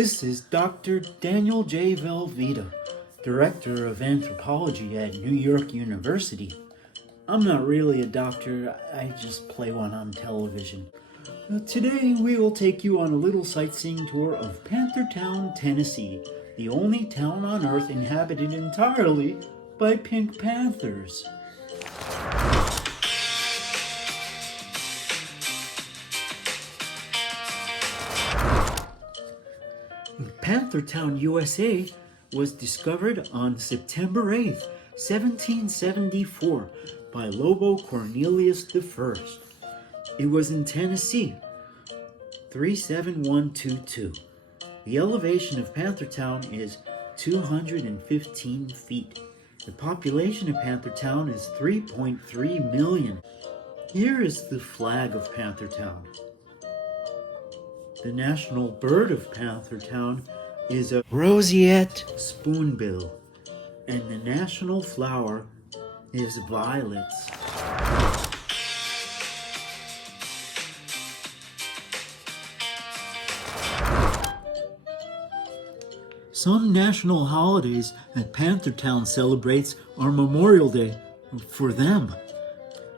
This is Dr. Daniel J. Velveeta, Director of Anthropology at New York University. I'm not really a doctor, I just play one on television. Today we will take you on a little sightseeing tour of Panthertown, Tennessee, the only town on Earth inhabited entirely by pink panthers. Panthertown, USA was discovered on September 8th, 1774 by Lobo Cornelius I. It was in Tennessee, 37122. The elevation of Panthertown is 215 feet. The population of Panthertown is 3.3 million. Here is the flag of Panthertown. The national bird of Panthertown is a roseate spoonbill, and the national flower is violets. Some national holidays that Panthertown celebrates are Memorial Day for them,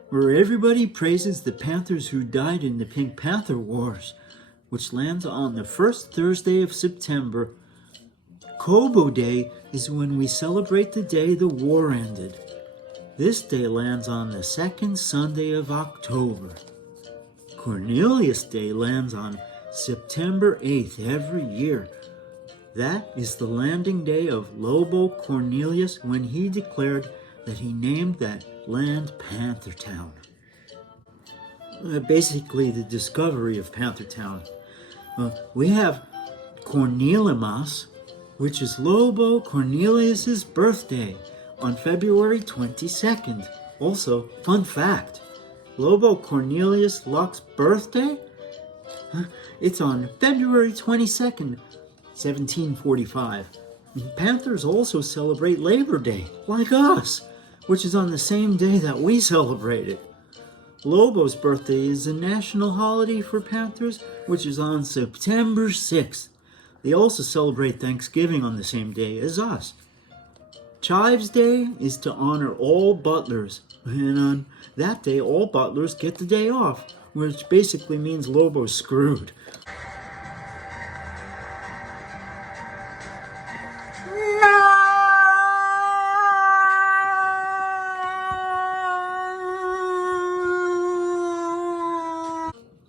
where everybody praises the Panthers who died in the Pink Panther Wars, which lands on the first Thursday of September. Cobo Day is when we celebrate the day the war ended. This day lands on the second Sunday of October. Cornelius Day lands on September 8th every year. That is the landing day of Lobo Cornelius when he declared that he named that land Panthertown. Basically the discovery of Panthertown. We have Cornelius, which is Lobo Cornelius's birthday on February 22nd. Also, fun fact, Lobo Cornelius Luck's birthday? It's on February 22nd, 1745. Panthers also celebrate Labor Day, like us, which is on the same day that we celebrate it. Lobo's birthday is a national holiday for Panthers, which is on September 6th. They also celebrate Thanksgiving on the same day as us. Chives Day is to honor all butlers, and on that day all butlers get the day off, which basically means Lobo's screwed.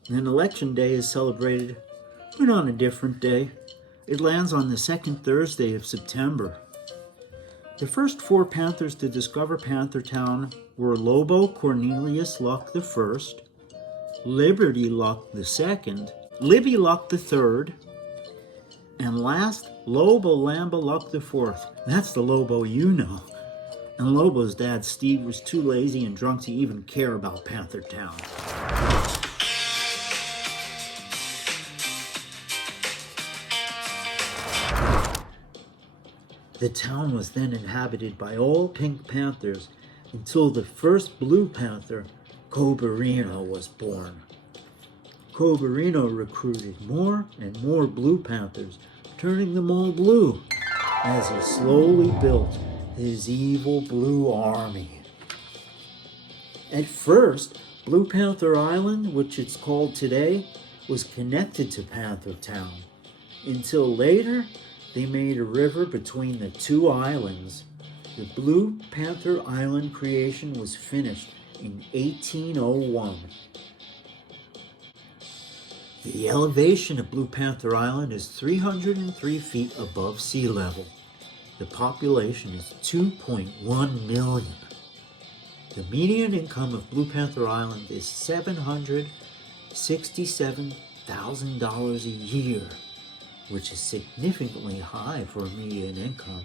And Election Day is celebrated, but on a different day. It lands on the second Thursday of September. The first four Panthers to discover Panthertown were Lobo Cornelius Luck I, Liberty Luck II, Libby Luck III, and last, Lobo Lambal Luck IV. That's the Lobo you know. And Lobo's dad, Steve, was too lazy and drunk to even care about Panthertown. The town was then inhabited by all pink panthers until the first blue panther, Cobarino, was born. Cobarino recruited more and more blue panthers, turning them all blue, as he slowly built his evil blue army. At first, Blue Panther Island, which it's called today, was connected to Panthertown, until later they made a river between the two islands. The Blue Panther Island creation was finished in 1801. The elevation of Blue Panther Island is 303 feet above sea level. The population is 2.1 million. The median income of Blue Panther Island is $767,000 a year, which is significantly high for a median income.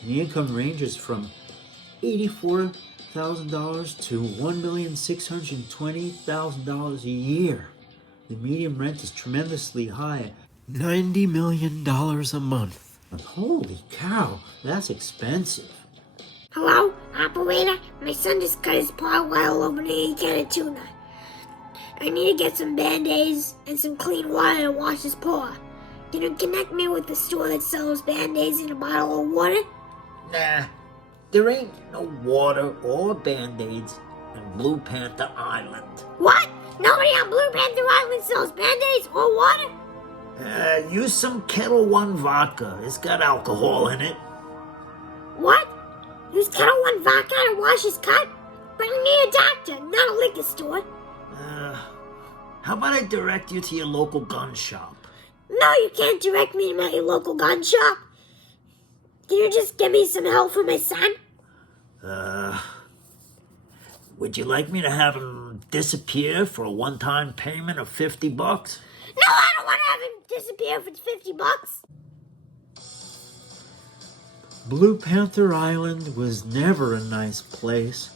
And the income ranges from $84,000 to $1,620,000 a year. The median rent is tremendously high, $90 million a month. Holy cow, that's expensive. Hello, operator? My son just cut his paw while opening a can of tuna. I need to get some Band-Aids and some clean water to wash his paw. Can you connect me with the store that sells Band-Aids and a bottle of water? Nah, there ain't no water or Band-Aids in Blue Panther Island. What? Nobody on Blue Panther Island sells Band-Aids or water? Use some Kettle One vodka. It's got alcohol in it. What? Use Kettle One vodka to wash his cut? Bring me a doctor, not a liquor store. How about I direct you to your local gun shop? No, you can't direct me to my local gun shop. Can you just give me some help for my son? Would you like me to have him disappear for a one-time payment of $50? No, I don't want to have him disappear for $50. Blue Panther Island was never a nice place.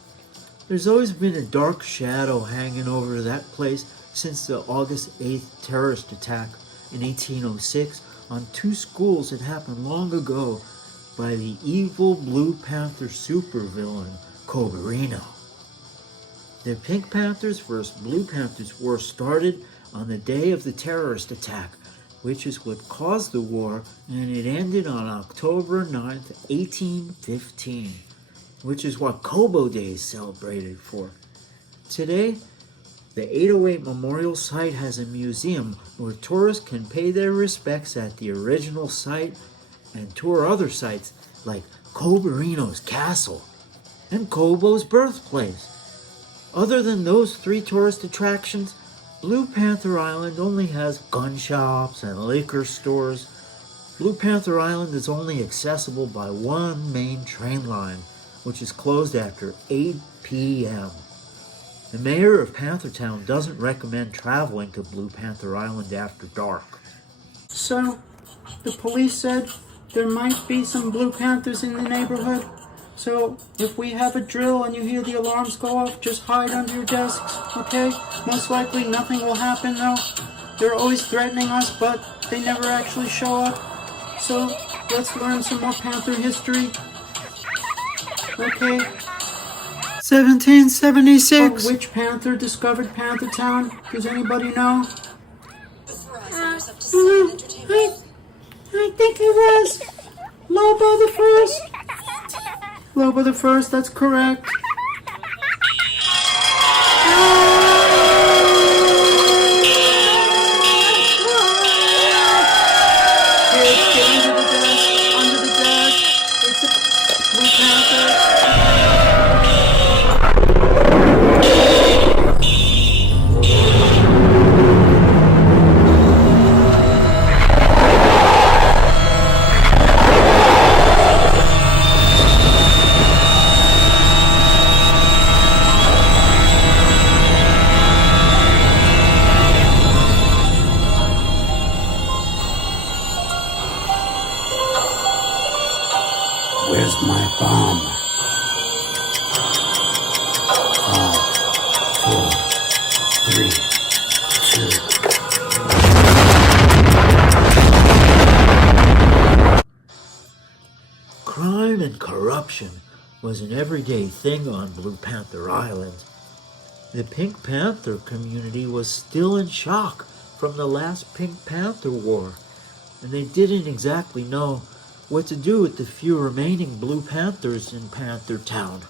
There's always been a dark shadow hanging over that place since the August 8th terrorist attack in 1806 on two schools that happened long ago by the evil Blue Panther supervillain, Coberino. The Pink Panthers vs. Blue Panthers war started on the day of the terrorist attack, which is what caused the war, and it ended on October 9th, 1815, which is what Cobo Day is celebrated for. Today, the 808 Memorial Site has a museum where tourists can pay their respects at the original site and tour other sites like Coberino's Castle and Cobo's birthplace. Other than those three tourist attractions, Blue Panther Island only has gun shops and liquor stores. Blue Panther Island is only accessible by one main train line, which is closed after 8 p.m. The mayor of Panthertown doesn't recommend traveling to Blue Panther Island after dark. So, the police said there might be some Blue Panthers in the neighborhood. So, if we have a drill and you hear the alarms go off, just hide under your desks, okay? Most likely nothing will happen though. They're always threatening us, but they never actually show up. So, let's learn some more Panther history. Okay. 1776! Which Panther discovered Panthertown? Does anybody know? I think it was Lobo the First. Lobo the First, that's correct. Get under the desk. It's a Blue Panther. Where's my bomb? 5, 4, 3, 2. Crime and corruption was an everyday thing on Blue Panther Island. The Pink Panther community was still in shock from the last Pink Panther War, and they didn't exactly know what to do with the few remaining Blue Panthers in Panthertown.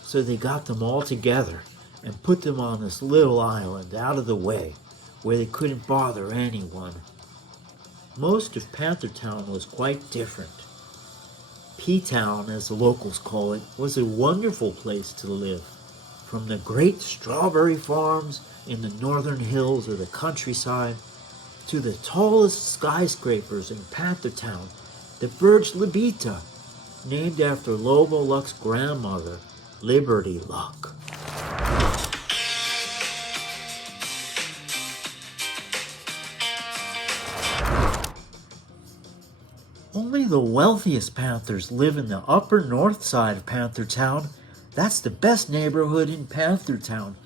So they got them all together and put them on this little island out of the way where they couldn't bother anyone. Most of Panthertown was quite different. P-Town, as the locals call it, was a wonderful place to live. From the great strawberry farms in the northern hills of the countryside to the tallest skyscrapers in Panthertown, the Burj Libita, named after Lobo Luck's grandmother, Liberty Luck. Only the wealthiest Panthers live in the upper north side of Panthertown. That's the best neighborhood in Panthertown.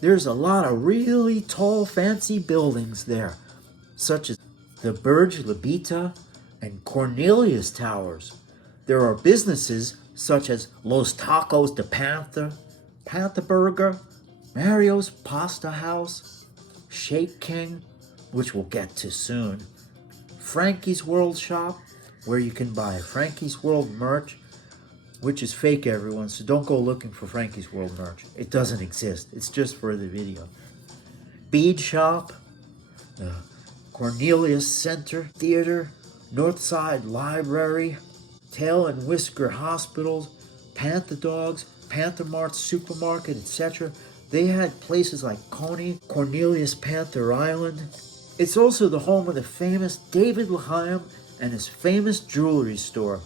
There's a lot of really tall, fancy buildings there, such as the Burj Libita and Cornelius Towers. There are businesses such as Los Tacos de Panther, Panther Burger, Mario's Pasta House, Shake King, which we'll get to soon, Frankie's World shop, where you can buy Frankie's World merch, which is fake, everyone, so don't go looking for Frankie's World merch. It doesn't exist. It's just for the video. Bead shop, Cornelius Center Theater, Northside Library, Tail and Whisker Hospitals, Panther Dogs, Panther Mart Supermarket, etc. They had places like Coney, Cornelius Panther Island. It's also the home of the famous David L'Chaim and his famous jewelry store.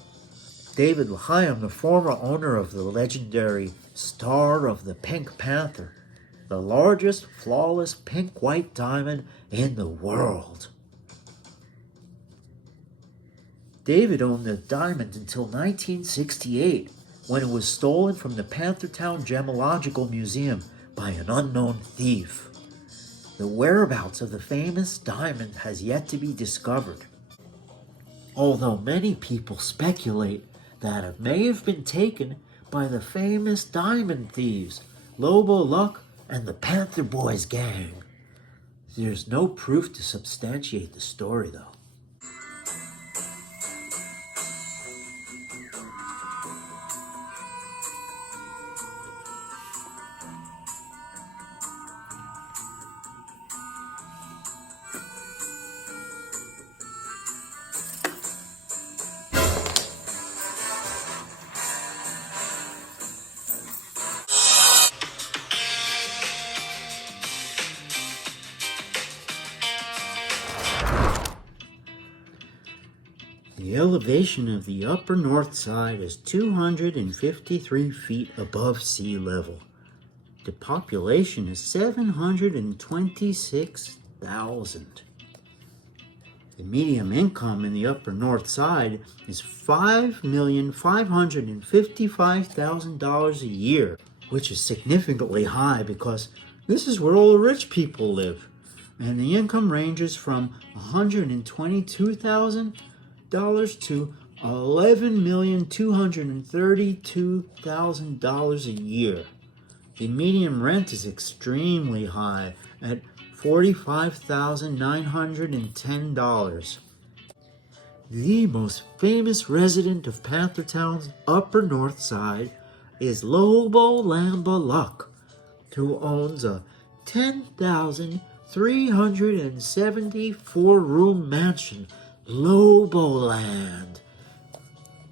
David L'Chaim, the former owner of the legendary Star of the Pink Panther, the largest flawless pink-white diamond in the world. David owned the diamond until 1968, when it was stolen from the Panthertown Gemological Museum by an unknown thief. The whereabouts of the famous diamond has yet to be discovered, although many people speculate that it may have been taken by the famous diamond thieves, Lobo, Luck, and the Panther Boys gang. There's no proof to substantiate the story, though. The elevation of the upper north side is 253 feet above sea level. The population is 726,000. The median income in the upper north side is $5,555,000 a year, which is significantly high because this is where all the rich people live. And the income ranges from $122,000 to $11,232,000 a year. The median rent is extremely high at $45,910. The most famous resident of Panthertown's upper north side is Lobo Lambal, who owns a 10,374-room mansion, Loboland,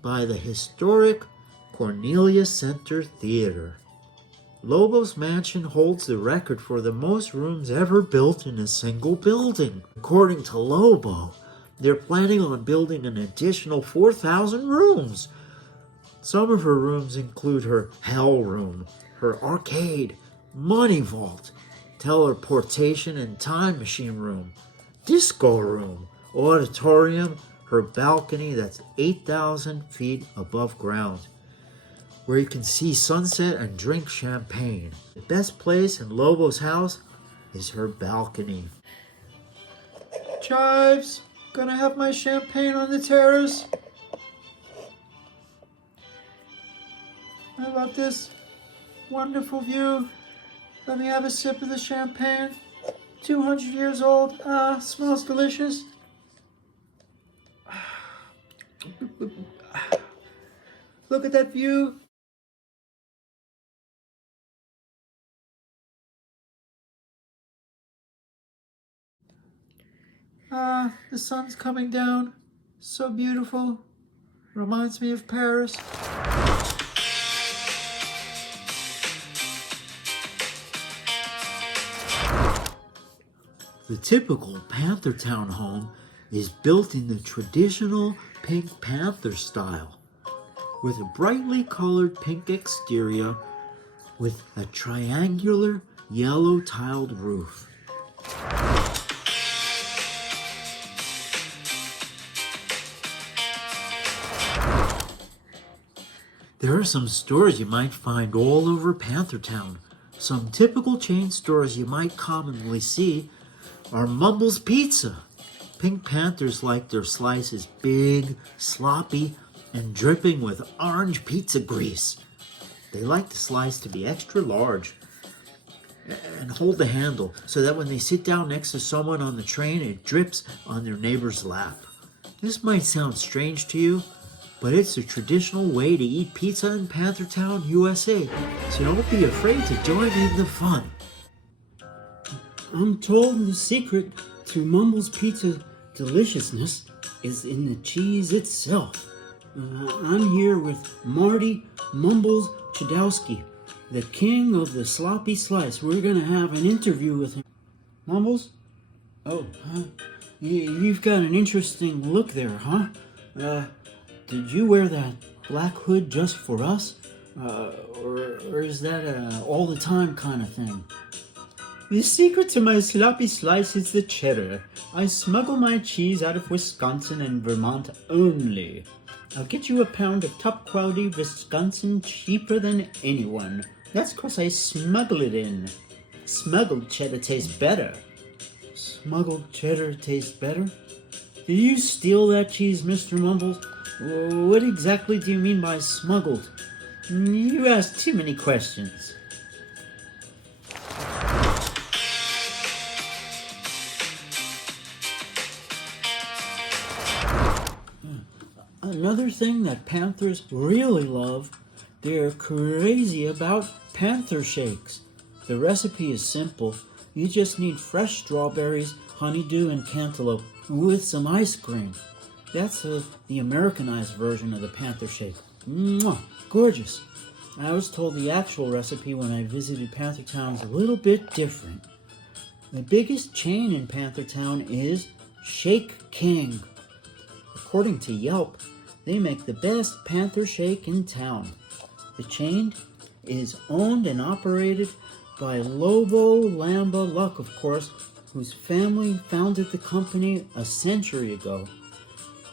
by the historic Cornelius Center Theater. Lobo's mansion holds the record for the most rooms ever built in a single building. According to Lobo, they're planning on building an additional 4,000 rooms. Some of her rooms include her hell room, her arcade, money vault, teleportation and time machine room, disco room, auditorium, her balcony that's 8,000 feet above ground, where you can see sunset and drink champagne. The best place in Lobo's house is her balcony. Chives, gonna have my champagne on the terrace. How about this wonderful view? Let me have a sip of the champagne. 200 years old. Smells delicious. Look at that view. The sun's coming down. So beautiful. Reminds me of Paris. The typical Panthertown home is built in the traditional Pink Panther style, with a brightly colored pink exterior with a triangular yellow tiled roof. There are some stores you might find all over Panthertown. Some typical chain stores you might commonly see are Mumble's Pizza. Pink Panthers like their slices big, sloppy, and dripping with orange pizza grease. They like the slice to be extra large and hold the handle so that when they sit down next to someone on the train, it drips on their neighbor's lap. This might sound strange to you, but it's a traditional way to eat pizza in Panthertown, USA, so don't be afraid to join in the fun. I'm told the secret to Mumble's pizza deliciousness is in the cheese itself. I'm here with Marty Mumbles Chudowski, the king of the sloppy slice. We're gonna have an interview with him. Mumbles? Oh, you've got an interesting look there, huh? Did you wear that black hood just for us? Or is that a all the time kind of thing? The secret to my sloppy slice is the cheddar. I smuggle my cheese out of Wisconsin and Vermont only. I'll get you a pound of top quality Wisconsin cheaper than anyone. That's 'cause I smuggle it in. Smuggled cheddar tastes better. Smuggled cheddar tastes better? Did you steal that cheese, Mr. Mumbles? What exactly do you mean by smuggled? You ask too many questions. Another thing that Panthers really love, they're crazy about Panther shakes. The recipe is simple. You just need fresh strawberries, honeydew, and cantaloupe with some ice cream. That's the Americanized version of the Panther shake. Mwah, gorgeous. I was told the actual recipe when I visited Panthertown is a little bit different. The biggest chain in Panthertown is Shake King. According to Yelp, they make the best Panther shake in town. The chain is owned and operated by Lobo Lambal, of course, whose family founded the company a century ago.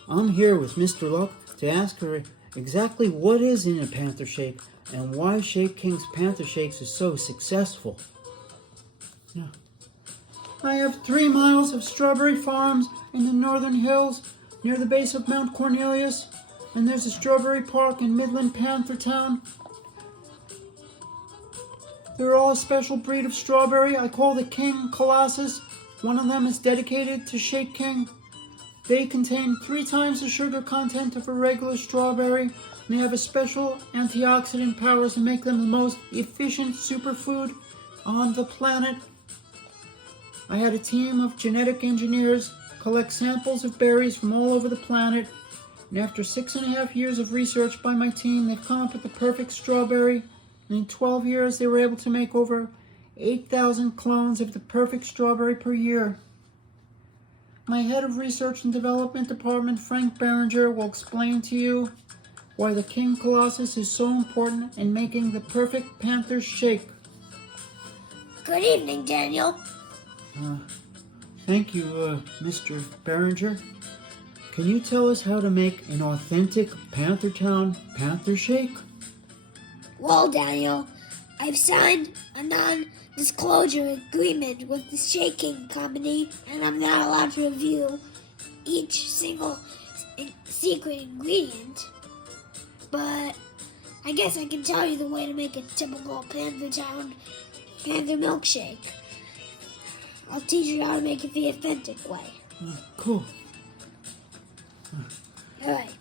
I'm here with Mr. Luck to ask her exactly what is in a Panther shake and why Shake King's Panther shakes are so successful. Yeah. I have 3 miles of strawberry farms in the northern hills near the base of Mount Cornelius, and there's a strawberry park in Midland Panthertown. They're all a special breed of strawberry I call the King Colossus. One of them is dedicated to Shake King. They contain 3 times the sugar content of a regular strawberry, and they have a special antioxidant powers that make them the most efficient superfood on the planet. I had a team of genetic engineers collect samples of berries from all over the planet, and after 6.5 years of research by my team, they've come up with the perfect strawberry, and in 12 years they were able to make over 8,000 clones of the perfect strawberry per year. My head of research and development department, Frank Berenger, will explain to you why the King Colossus is so important in making the perfect Panther shake. Good evening, Daniel. Thank you, Mr. Berenger. Can you tell us how to make an authentic Panthertown Panther shake? Well, Daniel, I've signed a non-disclosure agreement with the Shake King Company, and I'm not allowed to reveal each single secret ingredient. But I guess I can tell you the way to make a typical Panthertown Panther milkshake. I'll teach you how to make it the authentic way. Cool. Alright.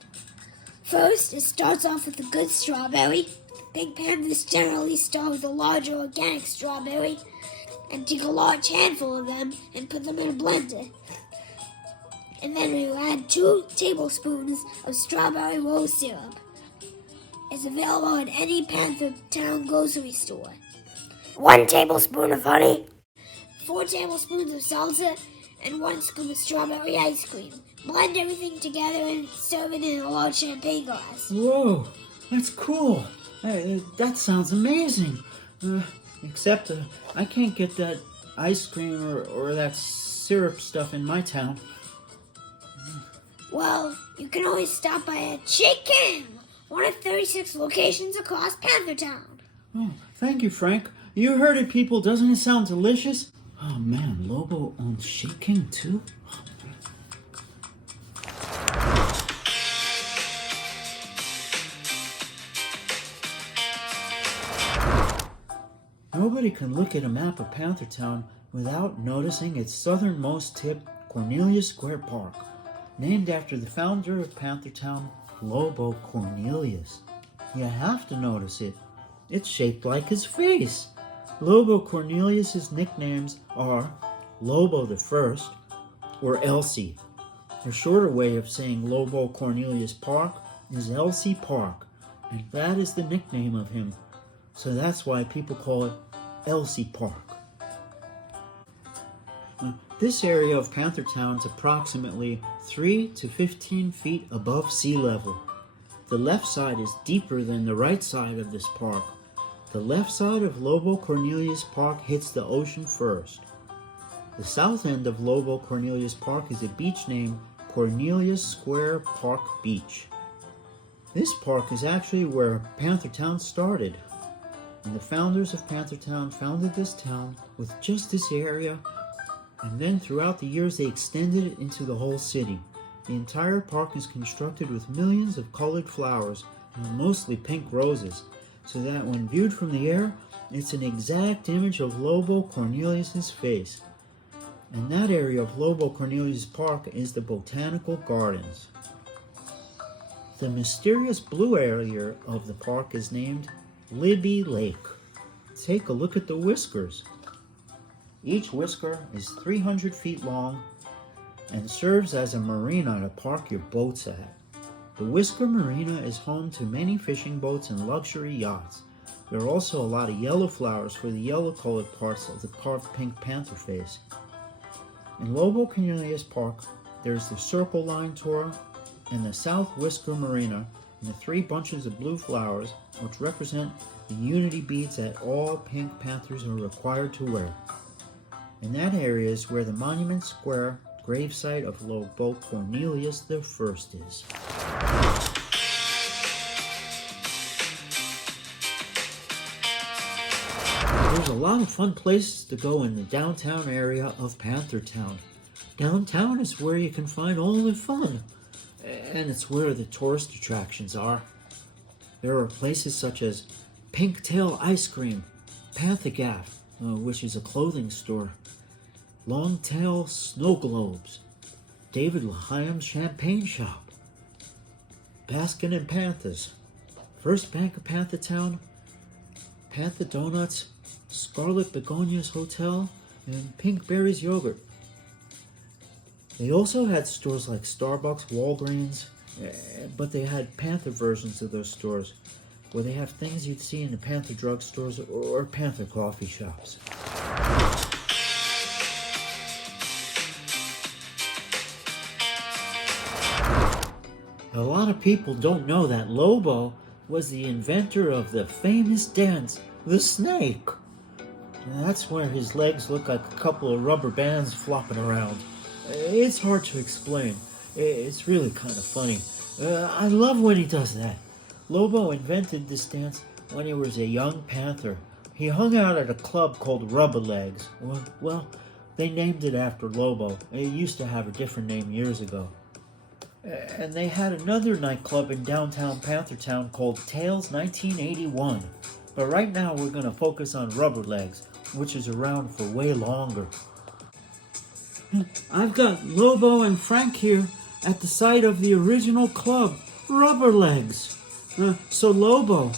First, it starts off with a good strawberry. Big Panthers generally start with a larger organic strawberry and take a large handful of them and put them in a blender. And then we add 2 tablespoons of strawberry rose syrup. It's available at any Panthertown grocery store. 1 tablespoon of honey, 4 tablespoons of salsa, and 1 scoop of strawberry ice cream. Blend everything together and serve it in a large champagne glass. Whoa, that's cool. That sounds amazing. Except I can't get that ice cream or that syrup stuff in my town. Well, you can always stop by at Shake King, one of 36 locations across Panthertown. Oh, thank you, Frank. You heard it, people. Doesn't it sound delicious? Oh, man, Lobo owns Shake King, too? Nobody can look at a map of Panthertown without noticing its southernmost tip, Cornelius Square Park. named after the founder of Panthertown, Lobo Cornelius. You have to notice it. It's shaped like his face. Lobo Cornelius's nicknames are Lobo the First or Elsie. A shorter way of saying Lobo Cornelius Park is Elsie Park, and that is the nickname of him. So that's why people call it Elsie Park. This area of Panthertown is approximately 3 to 15 feet above sea level. The left side is deeper than the right side of this park. The left side of Lobo Cornelius Park hits the ocean first. The south end of Lobo Cornelius Park is a beach named Cornelius Square Park Beach. This park is actually where Panthertown started, and the founders of Panthertown founded this town with just this area, and then throughout the years they extended it into the whole city. The entire park is constructed with millions of colored flowers, and mostly pink roses, so that when viewed from the air, it's an exact image of Lobo Cornelius's face. And that area of Lobo Cornelius Park is the Botanical Gardens. The mysterious blue area of the park is named Libby Lake. Take a look at the whiskers. Each whisker is 300 feet long and serves as a marina to park your boats at. The Whisker Marina is home to many fishing boats and luxury yachts. There are also a lot of yellow flowers for the yellow-colored parts of the carved pink panther face. In Lobo Cornelius Park, there's the Circle Line Tour and the South Whisker Marina and the 3 bunches of blue flowers, which represent the unity beads that all pink panthers are required to wear. And that area is where the Monument Square gravesite of Lobo Cornelius I is. There's a lot of fun places to go in the downtown area of Panthertown. Downtown is where you can find all the fun, and it's where the tourist attractions are. There are places such as Pink Tail Ice Cream, Panther Gaff, which is a clothing store, Longtail Snow Globes, David Lahaim's Champagne Shop, Baskin and Panthers, First Bank of Panthertown, Panther Donuts, Scarlet Begonias Hotel, and Pink Berries Yogurt. They also had stores like Starbucks, Walgreens, but they had Panther versions of those stores, where they have things you'd see in the Panther drugstores or Panther coffee shops. A lot of people don't know that Lobo was the inventor of the famous dance, the snake. And that's where his legs look like a couple of rubber bands flopping around. It's hard to explain. It's really kind of funny. I love when he does that. Lobo invented this dance when he was a young panther. He hung out at a club called Rubber Legs. Well, they named it after Lobo. It used to have a different name years ago. And they had another nightclub in downtown Panthertown called Tails 1981. But right now we're going to focus on Rubber Legs, which is around for way longer. I've got Lobo and Frank here at the site of the original club, Rubber Legs. So Lobo,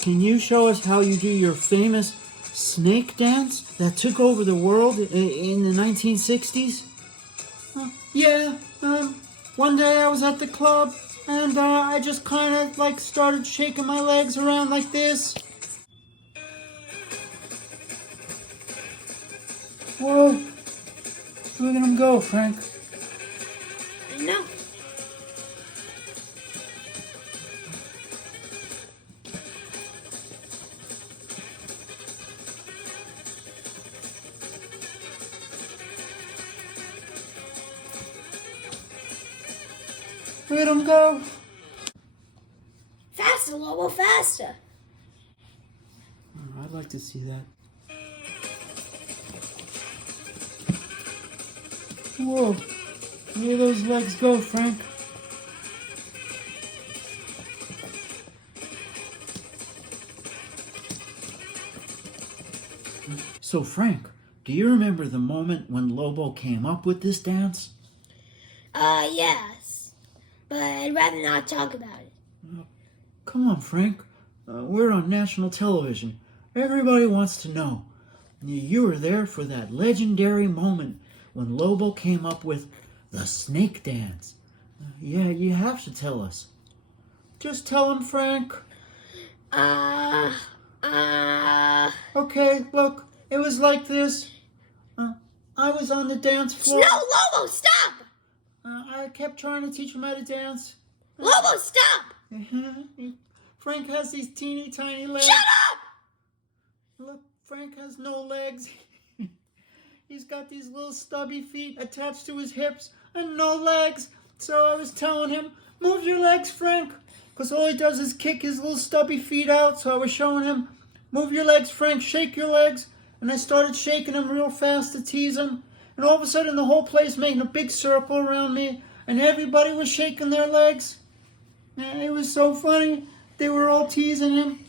can you show us how you do your famous snake dance that took over the world in the 1960s? Yeah, one day I was at the club, and I just kind of started shaking my legs around like this. Whoa, look at him go, Frank. I know. Look at him go. Faster, Lobo, faster. I'd like to see that. Whoa, where those legs go, Frank? So Frank, do you remember the moment when Lobo came up with this dance? Yes. But I'd rather not talk about it. Come on, Frank. We're on national television. Everybody wants to know. You were there for that legendary moment when Lobo came up with the snake dance. Yeah, you have to tell us. Just tell him, Frank. Okay, look, it was like this. I was on the dance floor. No, Lobo, stop! I kept trying to teach him how to dance. Lobo, stop! Frank has these teeny tiny legs. Shut up! Look, Frank has no legs. He's got these little stubby feet attached to his hips and no legs. So I was telling him, move your legs, Frank. Because all he does is kick his little stubby feet out. So I was showing him, move your legs, Frank, shake your legs. And I started shaking him real fast to tease him. And all of a sudden the whole place making a big circle around me. And everybody was shaking their legs. And it was so funny. They were all teasing him.